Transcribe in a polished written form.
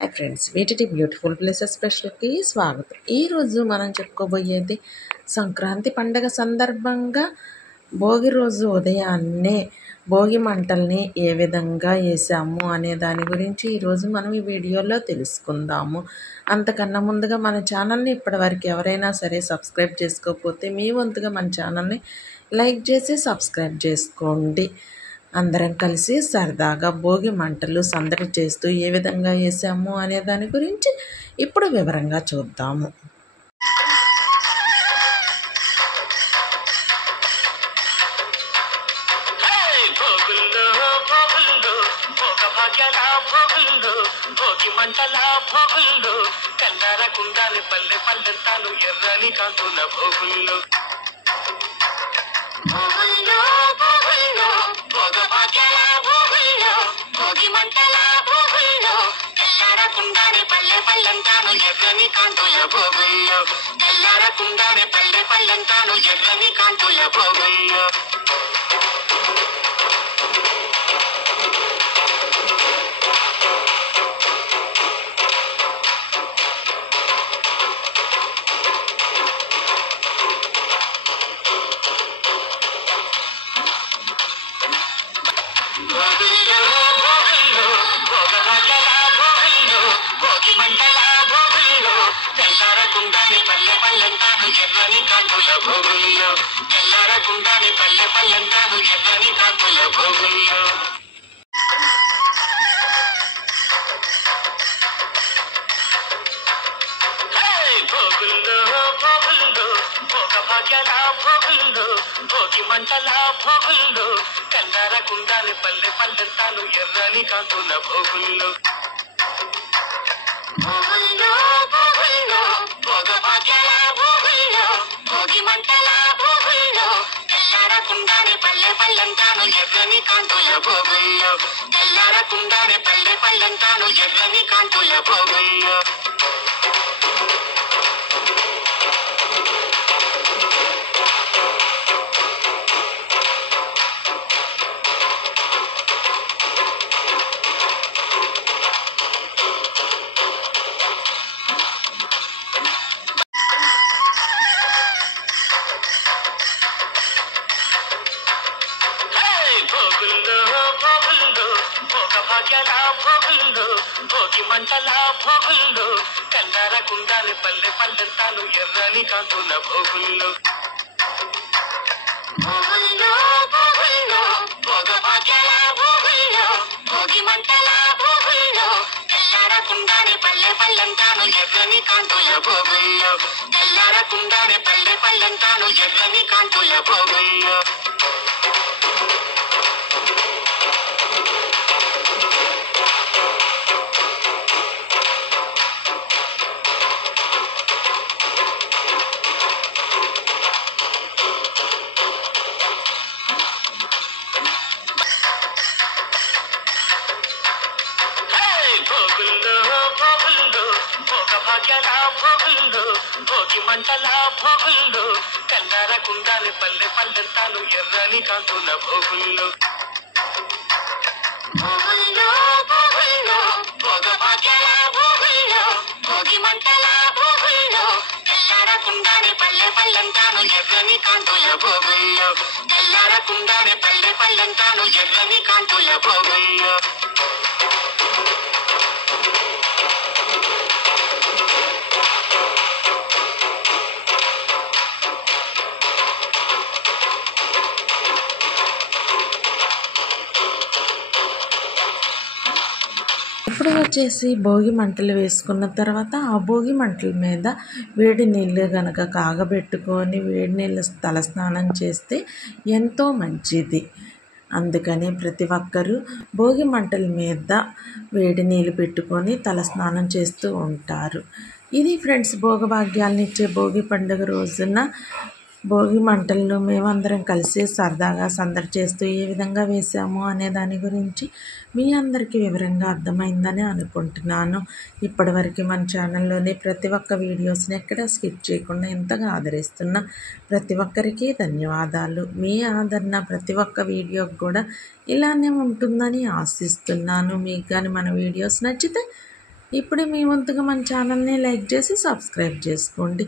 Hi friends, వీటిటి beautiful places స్పెషల్కి స్వాగతం. ఈరోజు మనం చెప్పుకోబోయేది సంక్రాంతి పండగ సందర్భంగా భోగి రోజు ఉదయాన్నే భోగి మంటల్ని ఏ విధంగా వేసాము అనే దాని గురించి ఈరోజు మనం ఈ వీడియోలో తెలుసుకుందాము. అంతకన్నా ముందుగా మన ఛానల్ని ఇప్పటివరకు ఎవరైనా సరే సబ్స్క్రైబ్ చేసుకోకపోతే మీ వంతుగా మన ఛానల్ని లైక్ చేసి సబ్స్క్రైబ్ చేసుకోండి. అందరం కలిసి సరదాగా భోగి మంటలు సందడి చేస్తూ ఏ విధంగా వేసాము అనే దాని గురించి ఇప్పుడు వివరంగా చూద్దాము. భోగి మంటల భోగుల్లో కల్లార కుండాలి పల్లె పల్లెంతాను ఎర్రని కాంతుల భోగుల్లో భోగుల్లో భోగుల్లో భోగభాగ్యాల భోగుల్లో భోగి మంటల భోగుల్లో కల్లార కుండాలి పల్లె పల్లెంతాను ఎర్రని కాంతుల భోగుల్లో కల్లార కుండాలి పల్లె పల్లెంతాను ఎర్రని కాంతుల భోగుల్లో ఎర్రని కాంతుల భోగుల్లో తెల్లారకుండానే పల్లె పల్లెంతాను ఎర్రని కాంతుల భోగుల్లో భోగుల్లో భోగుల్లో భోగ భాగ్యాల భోగుల్లో భోగి మంటల భోగుల్లో తెల్లారకుండానే పల్లె పల్లెంతాను ఎర్రని కాంతుల భోగుల్లో భోగుల్లో భోగుల్లో భోగ భాగ్యాల భోగుల్లో భోగి మంటల భోగుల్లో తెల్లారకుండానే పల్లె పల్లెంతాను ఎర్రని కాంతుల భోగుల్లో తెల్లారకుండానే పల్లె పల్లెంతాను ఎర్రని కాంతుల భోగుల్లో భాగ్యాల భోగుల్లో భోగి మంటల భోగుల్లో కల్లార కుండాలి పల్లె పల్లెంతాను ఎర్రని కాంతుల భోగుల్లో భోగుల్లో భోగుల్లో భోగ భాగ్యాల భోగుల్లో భోగి మంటల భోగుల్లో కల్లార కుండాలి పల్లె పల్లెంతాను ఎర్రని కాంతుల భోగుల్లో కల్లార కుండాలి పల్లె పల్లెంతాను ఎర్రని కాంతుల భోగుల్లో భాగ్యాల భోగుల్లో భోగి మంటల భోగుల్లో కల్లార కుండాలి పల్లె పల్లెంతాను ఎర్రని కాంతుల భోగుల్లో భోగుల్లో భోగుల్లో భోగ భాగ్యాల భోగుల్లో భోగి మంటల భోగుల్లో కల్లార కుండాలి పల్లె పల్లెంతాను ఎర్రని కాంతుల భోగుల్లో కల్లార కుండాలి పల్లె పల్లెంతాను ఎర్రని కాంతుల భోగుల్లో ఇప్పుడు వచ్చేసి భోగి మంటలు వేసుకున్న తర్వాత ఆ భోగి మంటల మీద వేడి నీళ్ళు కనుక కాగబెట్టుకొని వేడి నీళ్ళు తలస్నానం చేస్తే ఎంతో మంచిది. అందుకని ప్రతి ఒక్కరూ భోగి మంటల మీద వేడి నీళ్ళు పెట్టుకొని తలస్నానం చేస్తూ ఉంటారు. ఇది ఫ్రెండ్స్, భోగభాగ్యాలను ఇచ్చే భోగి పండుగ రోజున భోగి మంటలను మేమందరం కలిసి సరదాగా సందడి చేస్తూ ఏ విధంగా వేసాము అనే దాని గురించి మీ అందరికీ వివరంగా అర్థమైందని అనుకుంటున్నాను. ఇప్పటివరకు మన ఛానల్లోని ప్రతి ఒక్క వీడియోస్ని ఎక్కడ స్కిప్ చేయకుండా ఎంతగా ఆదరిస్తున్న ప్రతి ఒక్కరికి ధన్యవాదాలు. మీ ఆదరణ ప్రతి ఒక్క వీడియోకి కూడా ఇలానే ఉంటుందని ఆశిస్తున్నాను. మీకు కానీ మన వీడియోస్ నచ్చితే ఇప్పుడే మీ వంతుగా మన ఛానల్ని లైక్ చేసి సబ్స్క్రైబ్ చేసుకోండి.